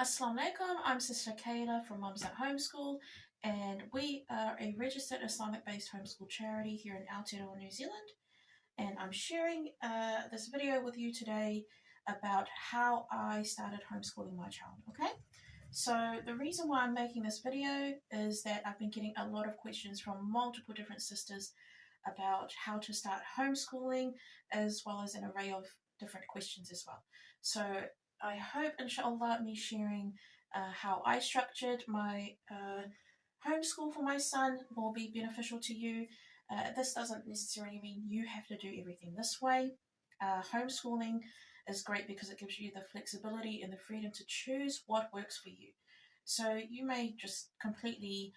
Assalamu alaikum, I'm Sister Kayla from Mums at Homeschool, and we are a registered Islamic-based homeschool charity here in Aotearoa, New Zealand. And I'm sharing this video with you today about how I started homeschooling my child, okay? So the reason why I'm making this video is that I've been getting a lot of questions from multiple different sisters about how to start homeschooling, as well as an array of different questions as well. So I hope, inshallah, me sharing how I structured my homeschool for my son will be beneficial to you. This doesn't necessarily mean you have to do everything this way. Homeschooling is great because it gives you the flexibility and the freedom to choose what works for you. So you may just completely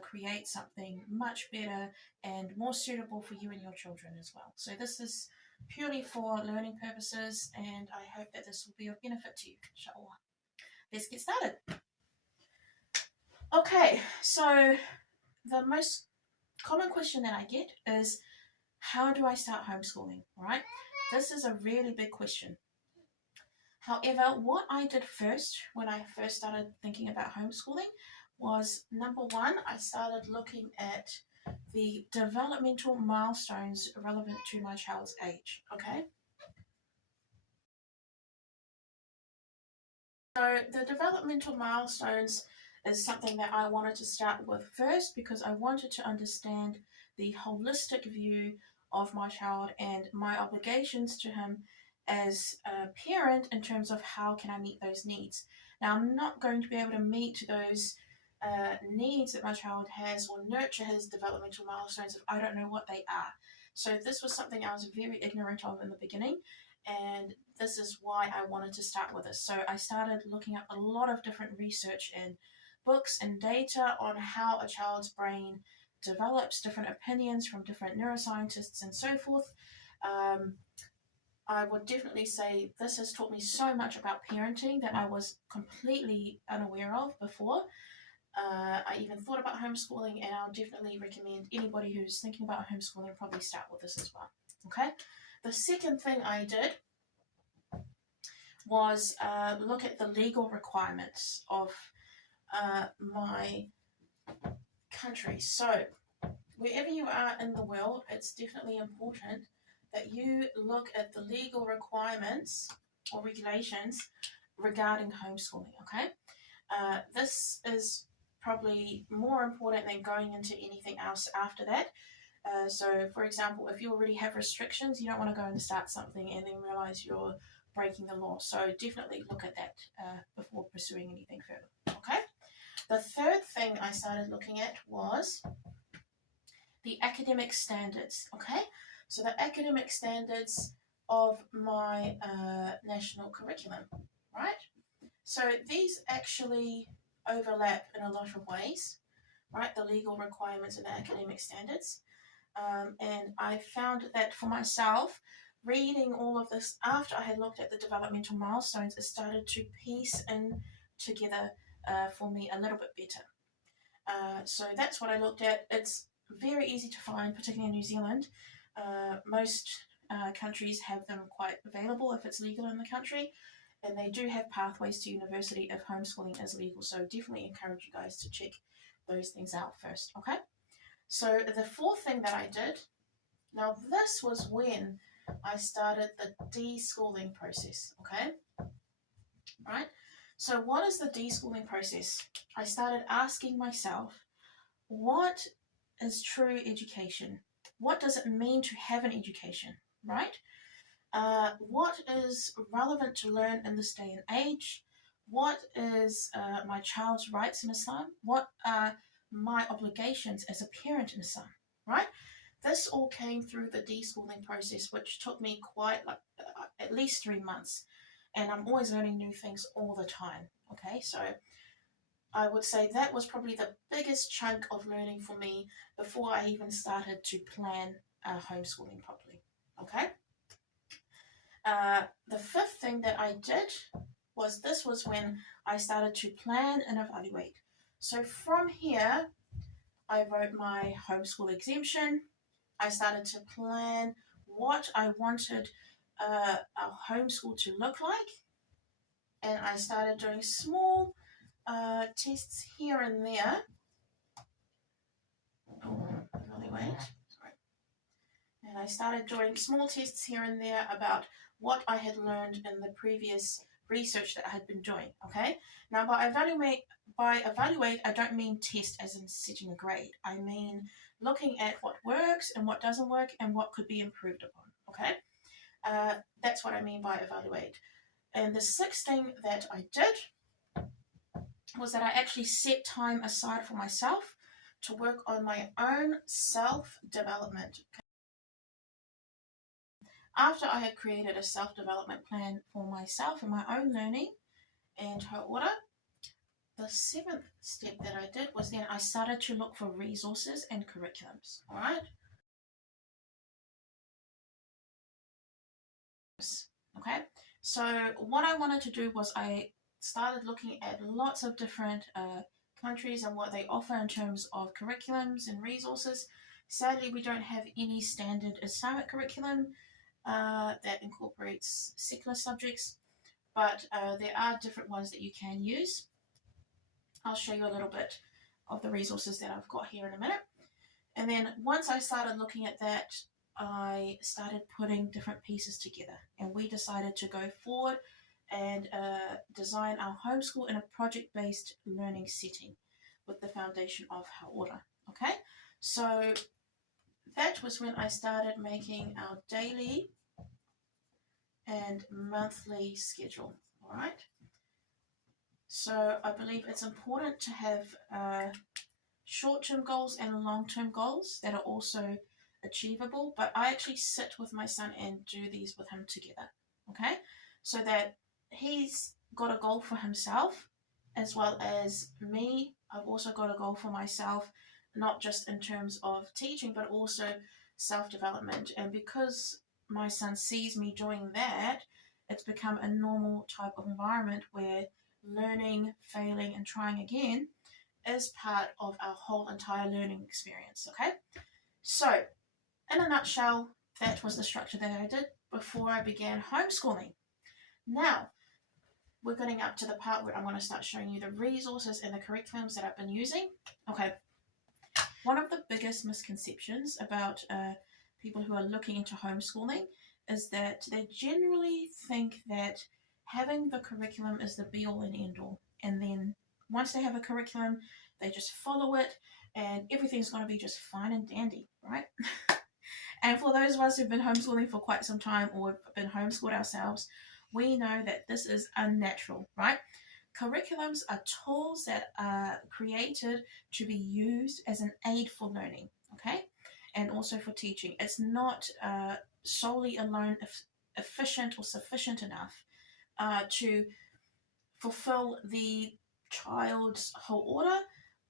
create something much better and more suitable for you and your children as well. So this is purely for learning purposes, and I hope that this will be of benefit to you, inshallah. Let's get started. Okay, so the most common question that I get is, how do I start homeschooling, right? This is a really big question. However, what I did first when I first started thinking about homeschooling was, number one, I started looking at the developmental milestones relevant to my child's age, okay? So the developmental milestones is something that I wanted to start with first because I wanted to understand the holistic view of my child and my obligations to him as a parent in terms of how can I meet those needs. Now, I'm not going to be able to meet those needs that my child has or nurture his developmental milestones if I don't know what they are. So this was something I was very ignorant of in the beginning, and this is why I wanted to start with this. So I started looking up a lot of different research and books and data on how a child's brain develops, different opinions from different neuroscientists and so forth. I would definitely say this has taught me so much about parenting that I was completely unaware of before. I even thought about homeschooling, and I'll definitely recommend anybody who's thinking about homeschooling probably start with this as well. Okay. The second thing I did was look at the legal requirements of my country. So wherever you are in the world, it's definitely important that you look at the legal requirements or regulations regarding homeschooling, okay? This is probably more important than going into anything else after that. So, for example, if you already have restrictions, you don't want to go and start something and then realize you're breaking the law. So definitely look at that before pursuing anything further, okay? The third thing I started looking at was the academic standards, okay? So the academic standards of my national curriculum, right? So these actually overlap in a lot of ways, right? The legal requirements and the academic standards. And I found that for myself, reading all of this after I had looked at the developmental milestones, it started to piece in together for me a little bit better. So that's what I looked at. It's very easy to find, particularly in New Zealand. Most countries have them quite available if it's legal in the country, and they do have pathways to university if homeschooling is legal. So definitely encourage you guys to check those things out first, okay? So the fourth thing that I did, now this was when I started the deschooling process, okay? Right? So what is the deschooling process? I started asking myself, what is true education? What does it mean to have an education, right? What is relevant to learn in this day and age? What is my child's rights in Islam? What are my obligations as a parent in Islam, right? This all came through the deschooling process, which took me quite at least 3 months, and I'm always learning new things all the time, okay? So I would say that was probably the biggest chunk of learning for me before I even started to plan homeschooling properly, okay? The fifth thing that I did was when I started to plan and evaluate. So from here, I wrote my homeschool exemption. I started to plan what I wanted our homeschool to look like and I started doing small tests here and there. Oh, really wait. Sorry. And I started doing small tests here and there about what I had learned in the previous research that I had been doing. Okay. Now, by evaluate, I don't mean test as in setting a grade. I mean looking at what works and what doesn't work and what could be improved upon. Okay. That's what I mean by evaluate. And the sixth thing that I did was that I actually set time aside for myself to work on my own self-development. After I had created a self-development plan for myself and my own learning and Hauora, the seventh step that I did was then I started to look for resources and curriculums. All right. Okay. So what I wanted to do was I started looking at lots of different countries and what they offer in terms of curriculums and resources. Sadly, we don't have any standard Islamic curriculum that incorporates secular subjects, but there are different ones that you can use. I'll show you a little bit of the resources that I've got here in a minute. And then once I started looking at that, I started putting different pieces together, and we decided to go forward and design our homeschool in a project-based learning setting with the foundation of Hauora. Okay, so that was when I started making our daily and monthly schedule. All right. So I believe it's important to have short-term goals and long-term goals that are also achievable, but I actually sit with my son and do these with him together. Okay, so that he's got a goal for himself as well as me. I've also got a goal for myself, not just in terms of teaching, but also self-development. And because my son sees me doing that, it's become a normal type of environment where learning, failing, and trying again is part of our whole entire learning experience. Okay, so in a nutshell, that was the structure that I did before I began homeschooling. Now we're getting up to the part where I'm going to start showing you the resources and the curriculums that I've been using. Okay, one of the biggest misconceptions about people who are looking into homeschooling is that they generally think that having the curriculum is the be-all and end-all, and then once they have a curriculum, they just follow it and everything's going to be just fine and dandy, right? And for those of us who've been homeschooling for quite some time or have been homeschooled ourselves, we know that this is unnatural, right? Curriculums are tools that are created to be used as an aid for learning, okay? And also for teaching. It's not solely alone efficient or sufficient enough to fulfill the child's Hauora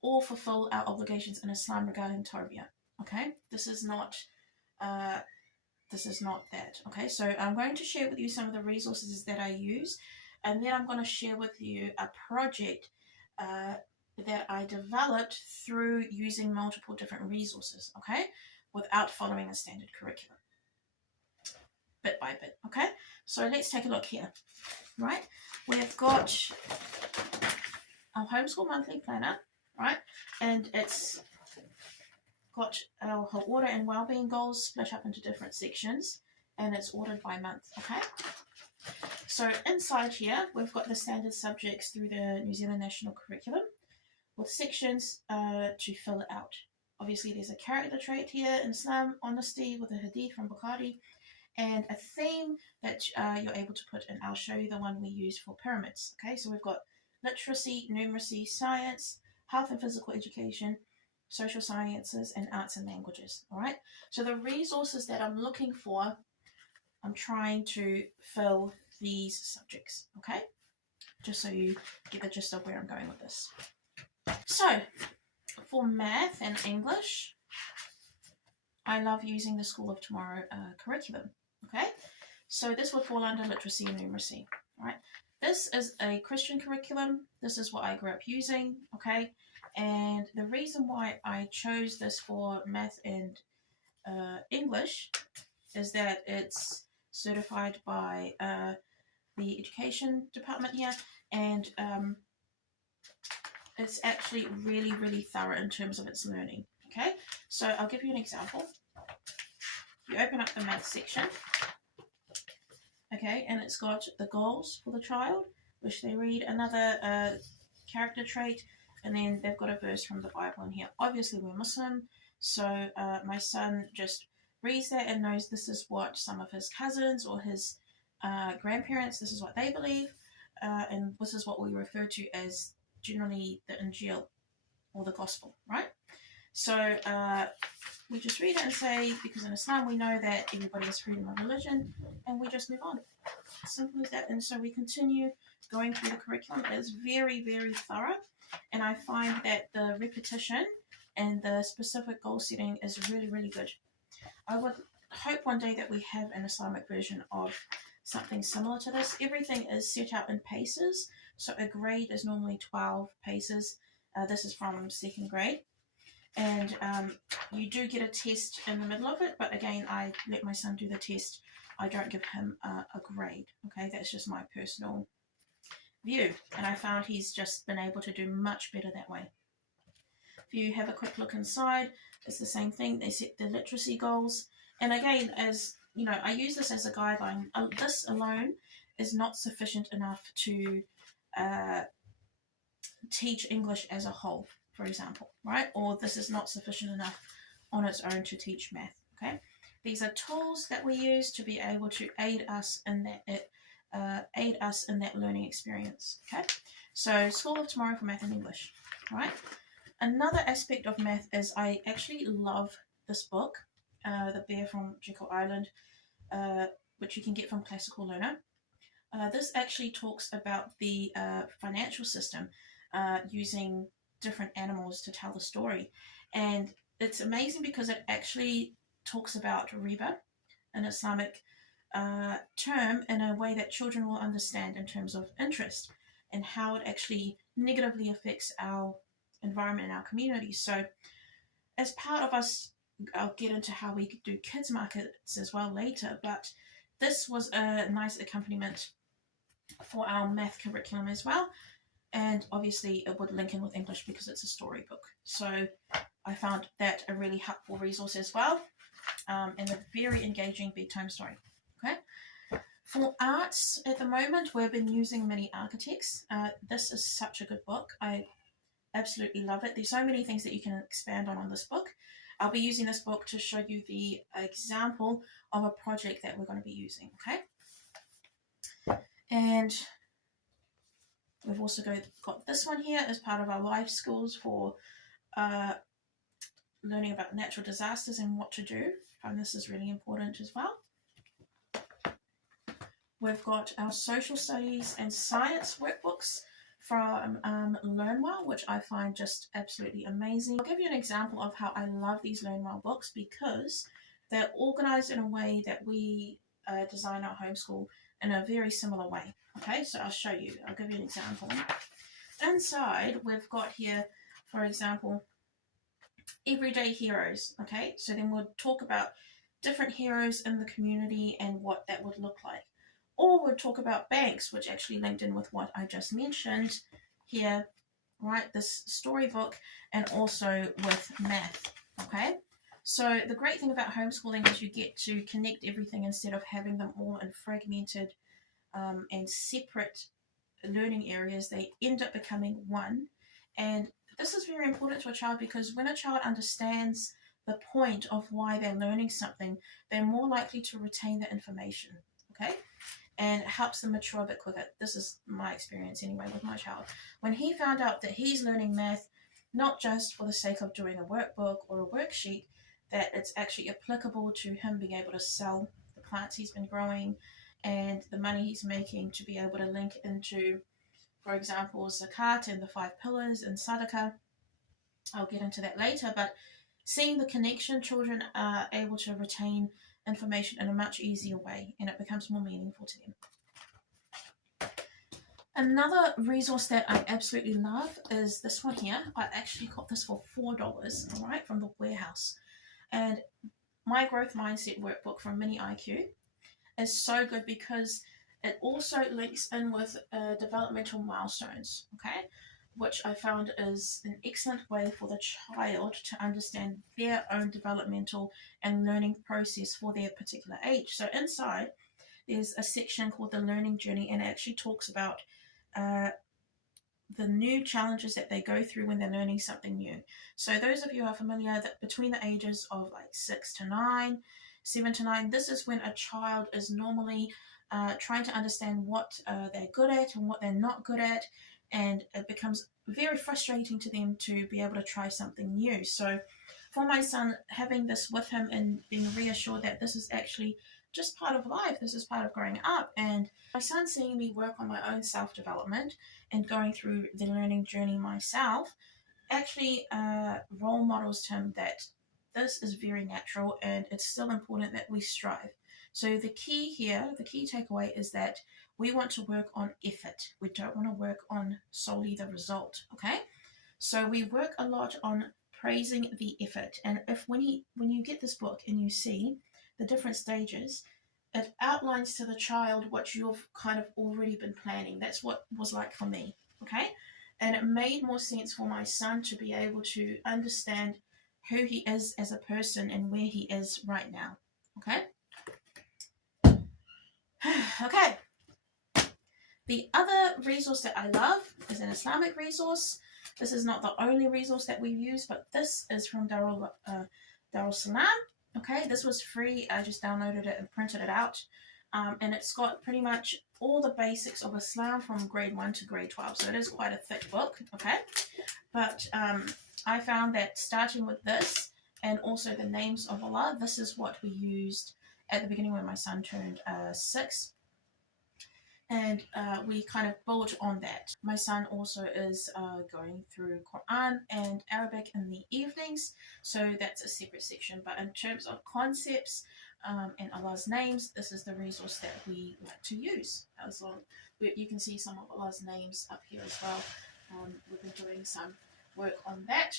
or fulfill our obligations in Islam regarding tarbiyah. Okay, this is not that. Okay, so I'm going to share with you some of the resources that I use, and then I'm going to share with you a project that I developed through using multiple different resources. Okay, without following a standard curriculum, bit by bit. Okay, so let's take a look here. Right, we've got our homeschool monthly planner, right, and it's got our Hauora and wellbeing goals split up into different sections, and it's ordered by month. Okay, so inside here we've got the standard subjects through the New Zealand National Curriculum with sections to fill it out. Obviously there's a character trait here in Islam, honesty with a hadith from Bukhari, and a theme that you're able to put in. I'll show you the one we use for pyramids. Okay, so we've got literacy, numeracy, science, health and physical education, social sciences, and arts and languages. All right, so the resources that I'm looking for, I'm trying to fill these subjects. Okay, just so you get the gist of where I'm going with this. So for math and English, I love using the School of Tomorrow curriculum. Okay, so this would fall under literacy and numeracy. Right, this is a Christian curriculum. This is what I grew up using. Okay, and the reason why I chose this for math and English is that it's certified by the education department here, and it's actually really, really thorough in terms of its learning. Okay, so I'll give you an example. You open up the math section, okay, and it's got the goals for the child, which they read, another character trait, and then they've got a verse from the Bible in here. Obviously, we're Muslim, so my son just reads that and knows this is what some of his cousins or his grandparents, this is what they believe, and this is what we refer to as generally the Injil or the gospel, right? So we just read it and say, because in Islam we know that everybody has freedom of religion, and we just move on. Simple as that. And so we continue going through the curriculum. It's very, very thorough, and I find that the repetition and the specific goal setting is really, really good. I would hope one day that we have an Islamic version of something similar to this. Everything is set out in paces, so a grade is normally 12 paces. This is from second grade, and you do get a test in the middle of it, but again, I let my son do the test. I don't give him a grade, okay? That's just my personal view, and I found he's just been able to do much better that way. If you have a quick look inside, it's the same thing. They set the literacy goals, and again, as you know, I use this as a guideline. This alone is not sufficient enough to teach English as a whole, for example, right? Or this is not sufficient enough on its own to teach math, okay? These are tools that we use to be able to aid us in that learning experience, okay? So School of Tomorrow for Math and English, right? Another aspect of math is I actually love this book, The Bear from Jekyll Island, which you can get from Classical Learner. This actually talks about the financial system using different animals to tell the story. And it's amazing because it actually talks about riba, an Islamic term, in a way that children will understand in terms of interest and how it actually negatively affects our environment and our community. So as part of us, I'll get into how we could do kids markets as well later, but this was a nice accompaniment for our math curriculum as well, and obviously it would link in with English because it's a storybook. So I found that a really helpful resource as well, and a very engaging bedtime story. Okay. For arts at the moment, we've been using Mini Architects. This is such a good book. I absolutely love it. There's so many things that you can expand on this book. I'll be using this book to show you the example of a project that we're going to be using, okay? And we've also got this one here as part of our life skills for learning about natural disasters and what to do. I find this is really important as well. We've got our social studies and science workbooks from LearnWell, which I find just absolutely amazing. I'll give you an example of how I love these LearnWell books because they're organized in a way that we design our homeschool in a very similar way. Okay, so I'll show you. I'll give you an example. Inside, we've got here, for example, everyday heroes. Okay, so then we'll talk about different heroes in the community and what that would look like. Or we'll talk about banks, which actually linked in with what I just mentioned here, right? This storybook, and also with math, okay? So the great thing about homeschooling is you get to connect everything instead of having them all in fragmented and separate learning areas. They end up becoming one. And this is very important to a child because when a child understands the point of why they're learning something, they're more likely to retain the information, okay? And it helps them mature a bit quicker. This is my experience anyway with my child. When he found out that he's learning math, not just for the sake of doing a workbook or a worksheet, that it's actually applicable to him being able to sell the plants he's been growing and the money he's making to be able to link into, for example, zakat and the 5 pillars and sadaqah. I'll get into that later, but seeing the connection, children are able to retain information in a much easier way and it becomes more meaningful to them. Another resource that I absolutely love is this one here. I actually got this for $4, all right, from the warehouse. And my growth mindset workbook from Mini IQ is so good because It also links in with developmental milestones, okay, which I found is an excellent way for the child to understand their own developmental and learning process for their particular age. So inside, there's a section called the learning journey, and it actually talks about uh, the new challenges that they go through when they're learning something new. So those of you who are familiar, that between the ages of like 6 to 9, 7 to 9, this is when a child is normally trying to understand what they're good at and what they're not good at, and it becomes very frustrating to them to be able to try something new. So for my son, having this with him and being reassured that this is actually just part of life, this is part of growing up, and my son seeing me work on my own self-development and going through the learning journey myself actually role models to him that this is very natural and it's still important that we strive. So the key here, the key takeaway is that we want to work on effort. We don't want to work on solely the result, okay? So we work a lot on praising the effort. And when you get this book and you see the different stages, it outlines to the child what you've kind of already been planning. That's what was like for me, okay? And it made more sense for my son to be able to understand who he is as a person and where he is right now, okay? Okay. The other resource that I love is an Islamic resource. This is not the only resource that we use, but this is from Darul Salam. Okay, this was free. I just downloaded it and printed it out. And it's got pretty much all the basics of Islam from grade 1 to grade 12. So it is quite a thick book, okay? But I found that starting with this and also the names of Allah, this is what we used at the beginning when my son turned 6. And we kind of built on that. My son also is going through Quran and Arabic in the evenings, so that's a separate section. But in terms of concepts and Allah's names, this is the resource that we like to use. As long you can see some of Allah's names up here as well. We've been doing some work on that.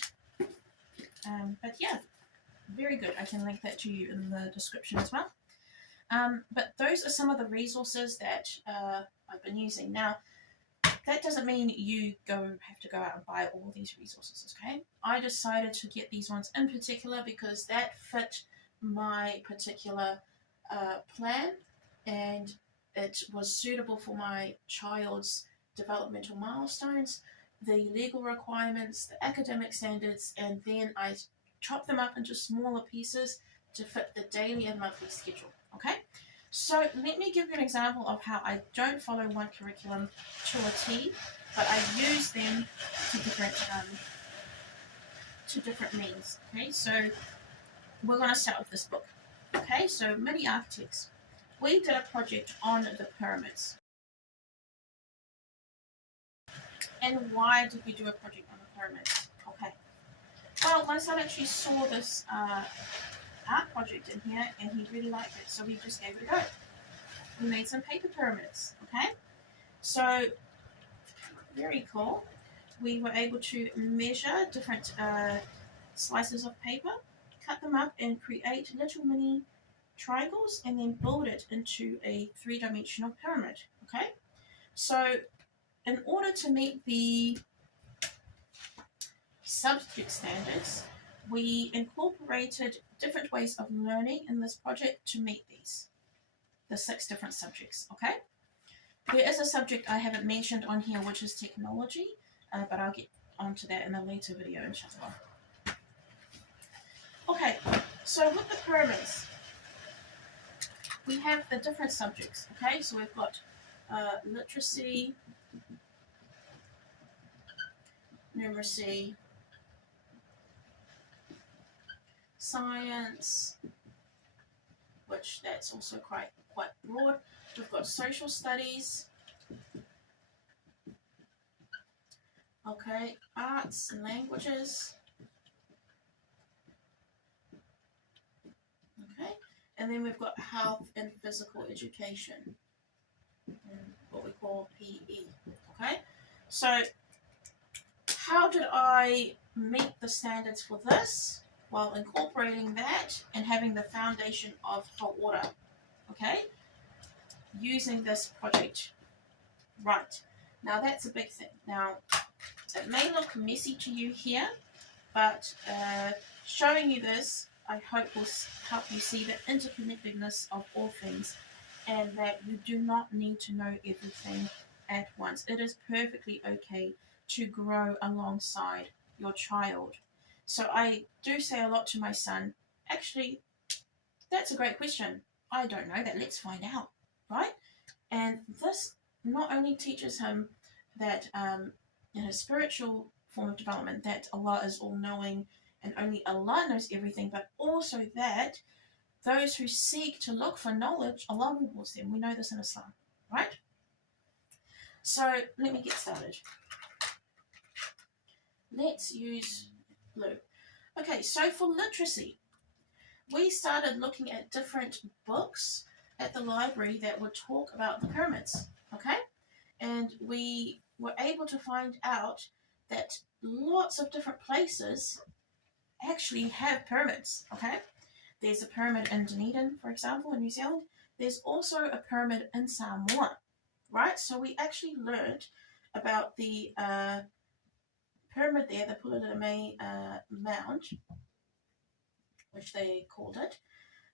But yeah, very good. I can link that to you in the description as well. But those are some of the resources that I've been using. Now, that doesn't mean you have to go out and buy all these resources, okay? I decided to get these ones in particular because that fit my particular plan, and it was suitable for my child's developmental milestones, the legal requirements, the academic standards, and then I chopped them up into smaller pieces to fit the daily and monthly schedule. Okay, so let me give you an example of how I don't follow one curriculum to a T, but I use them to different means. Okay, so we're going to start with this book. Okay, so Mini Architects. We did a project on the pyramids. And why did we do a project on the pyramids? Okay, well, my son actually saw this art project in here and he really liked it, so we just gave it a go. We made some paper pyramids, okay? So very cool. We were able to measure different slices of paper, cut them up and create little mini triangles and then build it into a 3-dimensional pyramid, okay? So in order to meet the subject standards, we incorporated different ways of learning in this project to meet the 6 different subjects, okay? There is a subject I haven't mentioned on here, which is technology, but I'll get onto that in a later video, inshallah. Okay, so with the pyramids, we have the different subjects, okay? So we've got literacy, numeracy, science, which that's also quite broad. We've got social studies, okay, arts and languages, okay, and then we've got health and physical education, what we call PE, okay. So how did I meet the standards for this? While incorporating that and having the foundation of Hauora, okay? using this project right. Now that's a big thing. Now it may look messy to you here, but showing you this, I hope will help you see the interconnectedness of all things, and that you do not need to know everything at once. It is perfectly okay to grow alongside your child. So I do say a lot to my son, actually, that's a great question. I don't know that. Let's find out, right? And this not only teaches him that in his spiritual form of development that Allah is all-knowing and only Allah knows everything, but also that those who seek to look for knowledge, Allah rewards them. We know this in Islam, right? So let me get started. Let's use blue. Okay, so for literacy, we started looking at different books at the library that would talk about the pyramids, okay? And we were able to find out that lots of different places actually have pyramids, okay? There's a pyramid in Dunedin, for example, in New Zealand. There's also a pyramid in Samoa, right? So we actually learned about the pyramid there, the Pulalame Mound, which they called it.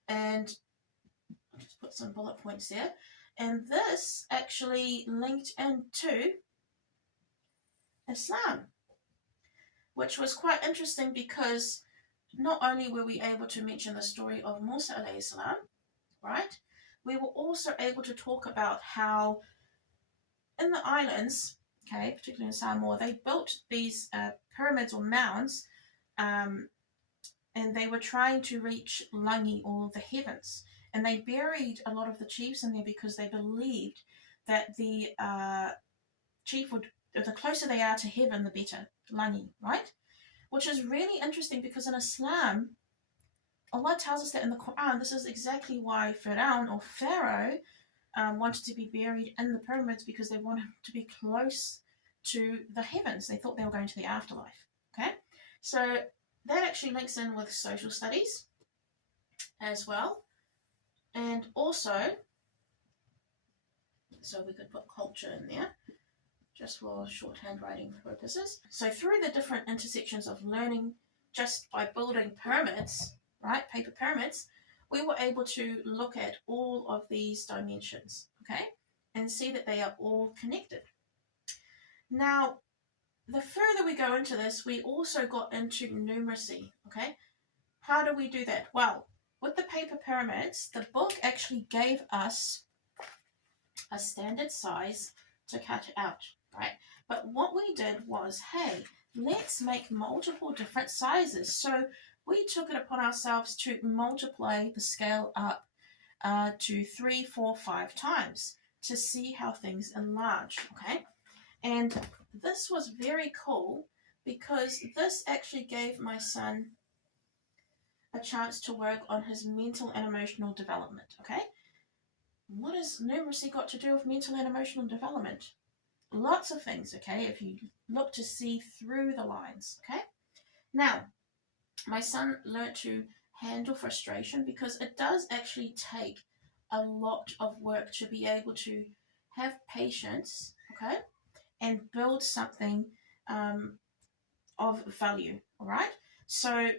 And I'll just put some bullet points there. And this actually linked into Islam, which was quite interesting because not only were we able to mention the story of Musa alayhi salam, right? We were also able to talk about how in the islands, okay, particularly in Samoa, they built these pyramids or mounds, and they were trying to reach Langi, or the heavens. And they buried a lot of the chiefs in there because they believed that the chief would, the closer they are to heaven, the better, Langi, right? Which is really interesting because in Islam, Allah tells us that in the Quran, this is exactly why Pharaoh wanted to be buried in the pyramids, because they wanted to be close to the heavens. They thought they were going to the afterlife, okay? So that actually links in with social studies as well. And also, so we could put culture in there, just for shorthand writing purposes. So through the different intersections of learning, just by building pyramids, right, paper pyramids, we were able to look at all of these dimensions, okay, and see that they are all connected. Now, the further we go into this, we also got into numeracy, okay? How do we do that? Well, with the paper pyramids, the book actually gave us a standard size to cut it out, right? But what we did was, hey, let's make multiple different sizes. So we took it upon ourselves to multiply the scale up to 3, 4, 5 times to see how things enlarge, okay? And this was very cool because this actually gave my son a chance to work on his mental and emotional development, okay? What has numeracy got to do with mental and emotional development? Lots of things, okay, if you look to see through the lines, okay? Now, my son learned to handle frustration because it does actually take a lot of work to be able to have patience, okay, and build something of value, all right? So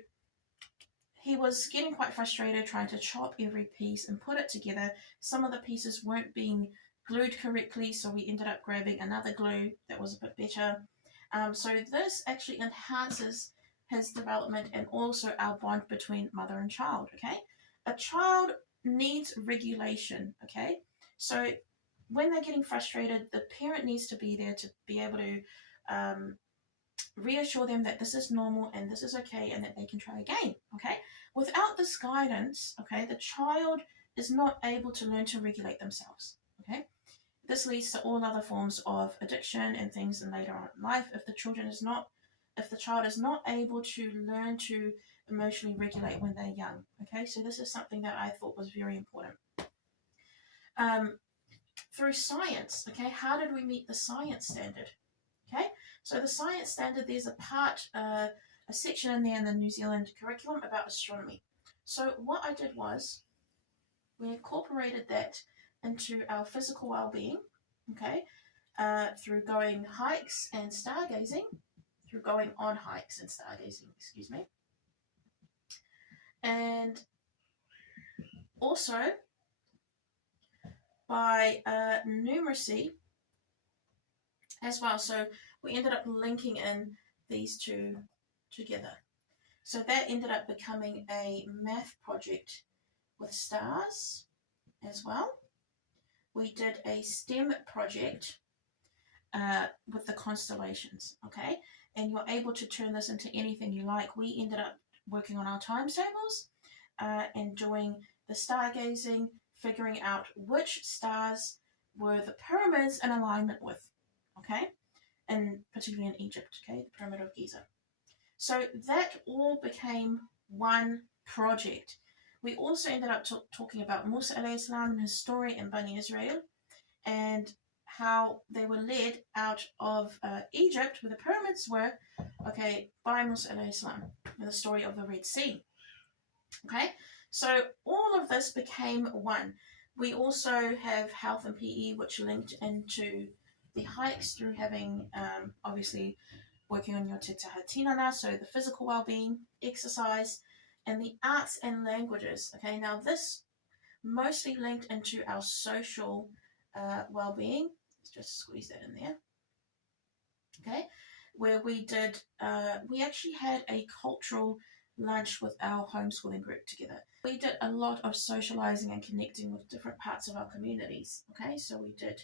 he was getting quite frustrated trying to chop every piece and put it together. Some of the pieces weren't being glued correctly, so we ended up grabbing another glue that was a bit better. So this actually enhances his development and also our bond between mother and child, okay? A child needs regulation, okay? So when they're getting frustrated, the parent needs to be there to be able to reassure them that this is normal and this is okay and that they can try again, okay? Without this guidance, okay, the child is not able to learn to regulate themselves, okay? This leads to all other forms of addiction and things in later on in life if the child is not able to learn to emotionally regulate when they're young, okay? So this is something that I thought was very important. Through science, okay, how did we meet the science standard? Okay, so the science standard, there's a part, a section in there in the New Zealand curriculum about astronomy. So what I did was, we incorporated that into our physical well-being, okay, through going hikes and stargazing, through going on hikes and stargazing, excuse me, and also by numeracy as well. So we ended up linking in these two together. So that ended up becoming a math project with stars as well. We did a STEM project with the constellations, okay? And you're able to turn this into anything you like. We ended up working on our timetables and doing the stargazing, figuring out which stars were the pyramids in alignment with, okay? And particularly in Egypt, okay? The Pyramid of Giza. So that all became one project. We also ended up talking about Musa alayhi salam and his story in Bani Israel, and how they were led out of Egypt, where the pyramids were, okay, by Musa alayhi salam, and the story of the Red Sea. Okay, so all of this became one. We also have health and PE, which linked into the hikes through having, obviously, working on your te taha tinana, so the physical well-being, exercise, and the arts and languages. Okay, now this mostly linked into our social well-being. Let's just squeeze that in there. Okay, where we did, we actually had a cultural lunch with our homeschooling group together. We did a lot of socializing and connecting with different parts of our communities. Okay, so we did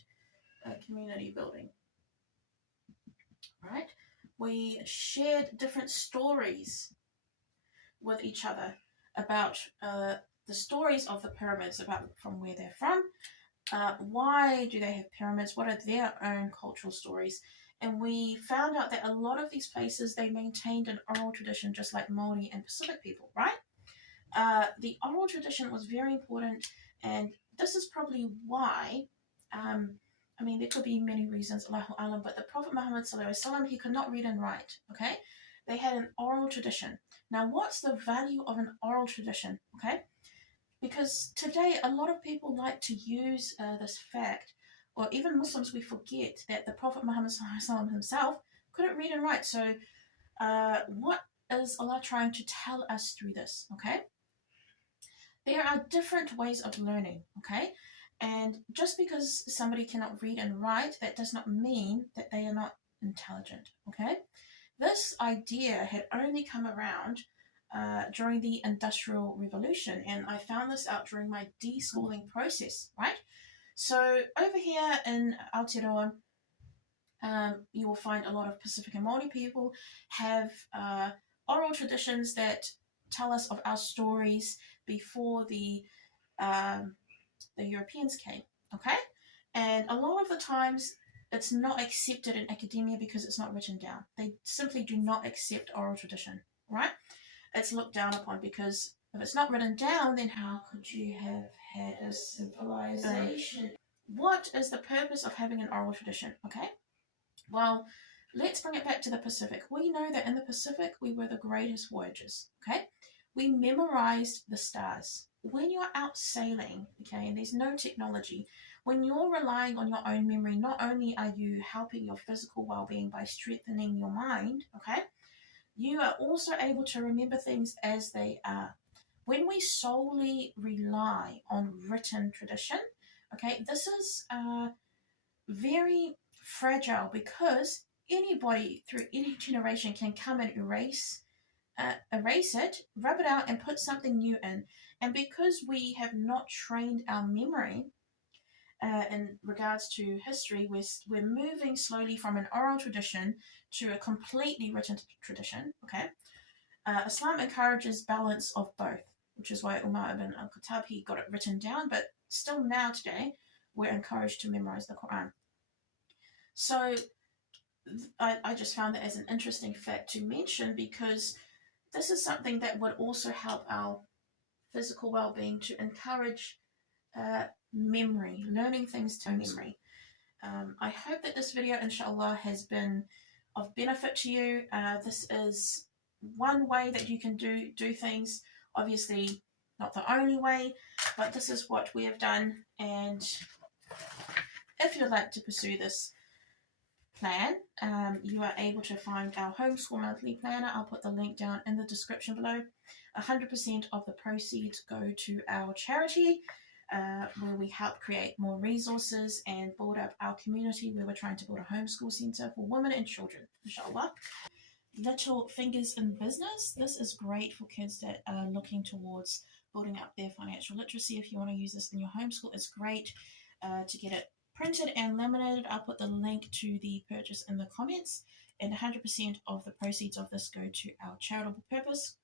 community building. Right, we shared different stories with each other about the stories of the pyramids, about from where they're from, why do they have pyramids, what are their own cultural stories. And we found out that a lot of these places, they maintained an oral tradition just like Māori and Pacific people, right? The oral tradition was very important, and this is probably why, I mean, there could be many reasons, Allahu Alam, but the Prophet Muhammad Sallallahu Alaihi Wasallam, he could not read and write, okay? They had an oral tradition. Now, what's the value of an oral tradition, okay? Because today, a lot of people like to use this fact, or even Muslims, we forget that the Prophet Muhammad Sallallahu Alaihi Wasallam himself couldn't read and write. So what is Allah trying to tell us through this, okay? There are different ways of learning, okay? And just because somebody cannot read and write, that does not mean that they are not intelligent, okay? This idea had only come around during the Industrial Revolution, and I found this out during my deschooling process, right? So over here in Aotearoa, you will find a lot of Pacific and Māori people have oral traditions that tell us of our stories before the Europeans came, okay? And a lot of the times it's not accepted in academia because it's not written down. They simply do not accept oral tradition, right? It's looked down upon because if it's not written down, then how could you have had a civilization? What is the purpose of having an oral tradition, okay? Well, let's bring it back to the Pacific. We know that in the Pacific, we were the greatest voyagers, okay? We memorized the stars. When you're out sailing, okay, and there's no technology, when you're relying on your own memory, not only are you helping your physical well-being by strengthening your mind, okay, you are also able to remember things as they are. When we solely rely on written tradition, okay, this is very fragile because anybody through any generation can come and erase it, rub it out, and put something new in. And because we have not trained our memory in regards to history, we're moving slowly from an oral tradition to a completely written tradition, okay? Islam encourages balance of both, which is why Umar ibn al-Khattab, he got it written down, but still now today, we're encouraged to memorize the Quran. So I just found that as an interesting fact to mention, because this is something that would also help our physical well-being, to encourage memory, learning things to memory. I hope that this video, inshallah, has been of benefit to you. This is one way that you can do things. Obviously, not the only way, but this is what we have done. And if you'd like to pursue this plan, you are able to find our homeschool monthly planner. I'll put the link down in the description below. 100% of the proceeds go to our charity, where we help create more resources and build up our community, where we're trying to build a homeschool centre for women and children, inshallah. Little Fingers in Business. This is great for kids that are looking towards building up their financial literacy. If you want to use this in your homeschool, it's great to get it printed and laminated. I'll put the link to the purchase in the comments, and 100% of the proceeds of this go to our charitable purpose.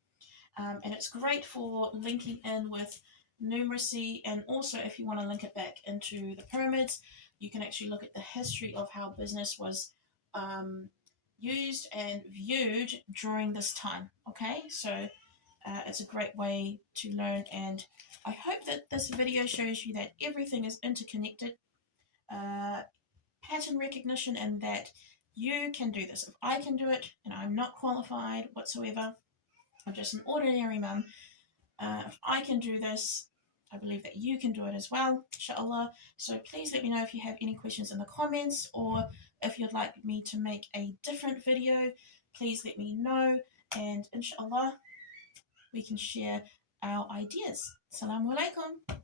And it's great for linking in with numeracy, and also if you want to link it back into the pyramids, you can actually look at the history of how business was used and viewed during this time. Okay, so it's a great way to learn, and I hope that this video shows you that everything is interconnected, pattern recognition, and that you can do this. If I can do it, and I'm not qualified whatsoever, I'm just an ordinary mum, if I can do this, I believe that you can do it as well, inshallah. So please let me know if you have any questions in the comments, or if you'd like me to make a different video, please let me know, and inshallah we can share our ideas. Assalamu alaikum.